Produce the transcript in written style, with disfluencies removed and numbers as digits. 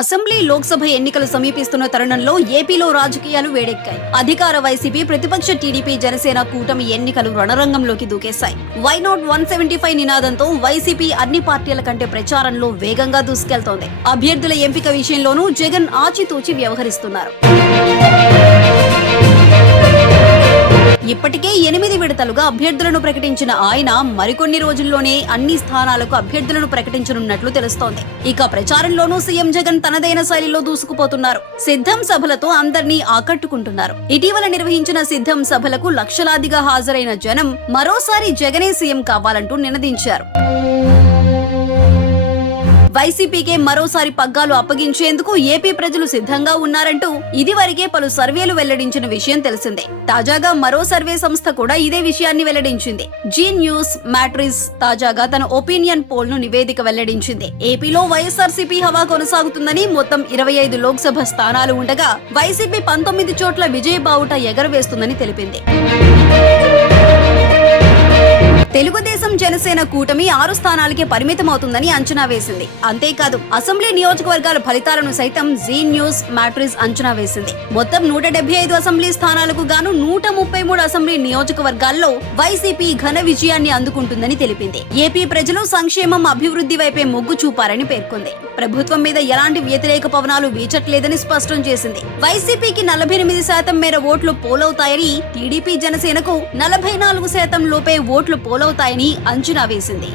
Assembly Lok Sabha ఎన్నికలు సమీపిస్తున్న తరుణంలో ఏపీలో రాజకీయాలు వేడెక్కాయి. అధికార వైసీపీ, ప్రతిపక్ష టీడీపీ, జనసేన కూటమి ఎన్నికలు రణరంగంలోకి దూకేశాయి. వై నాట్ 175 నినాదంతో వైసీపీ అన్ని పార్టీల కంటే ప్రచారంలో వేగంగా దూసుకెళ్తోంది. అభ్యర్థుల ఎంపిక విషయంలోనూ జగన్ ఆచితూచి వ్యవహరిస్తున్నారు. ఇప్పటికే 8 విడతలుగా అభ్యర్థులను ప్రకటించిన ఆయన మరికొన్ని రోజుల్లోనే అన్ని స్థానాలకు అభ్యర్థులను ప్రకటించనున్నట్లు తెలుస్తోంది. ఇక ప్రచారంలోనూ సీఎం జగన్ తనదైన శైలిలో దూసుకుపోతున్నారు. సిద్ధం సభలతో అందర్నీ ఆకట్టుకుంటున్నారు. ఇటీవల నిర్వహించిన సిద్ధం సభలకు లక్షలాదిగా హాజరైన జనం మరోసారి జగనే సీఎం కావాలంటూ నినదించారు. వైసీపీకే మరోసారి పగ్గాలు అప్పగించేందుకు ఏపీ ప్రజలు సిద్ధంగా ఉన్నారంటూ ఇదివరకే పలు సర్వేలు వెల్లడించిన విషయం తెలిసిందే. తాజాగా మరో సర్వే సంస్థ కూడా ఇదే విషయాన్ని వెల్లడించింది. జీ న్యూస్ మ్యాట్రిక్స్ తాజాగా తన ఒపీనియన్ పోల్ ను నివేదిక వెల్లడించింది. ఏపీలో వైఎస్ఆర్సీపీ హవా కొనసాగుతుందని, మొత్తం 25 లోక్సభ స్థానాలు ఉండగా వైసీపీ 19 చోట్ల విజయ బావుట ఎగరవేస్తుందని తెలిపింది. తెలుగుదేశం జనసేన కూటమి 6 స్థానాలకే పరిమితమవుతుందని అంచనా వేసింది. అంతేకాదు అసెంబ్లీ నియోజకవర్గాల ఫలితాలను సైతం జీ న్యూస్ మ్యాట్రిక్స్ అంచనా వేసింది. మొత్తం 175 అసెంబ్లీ స్థానాలకు గాను 133 అసెంబ్లీ నియోజకవర్గాల్లో వైసీపీ ఘన విజయాన్ని అందుకుంటుందని తెలిపింది. ఏపీ ప్రజలు సంక్షేమం, అభివృద్ధి వైపే మొగ్గు చూపారని పేర్కొంది. ప్రభుత్వం మీద ఎలాంటి వ్యతిరేక పవనాలు వీచట్లేదని స్పష్టం చేసింది. వైసీపీకి 48% మేర ఓట్లు పోలవుతాయని, టీడీపీ జనసేనకు 44% లోపే ఓట్లు పోలవుతాయని అంచనా వేసింది.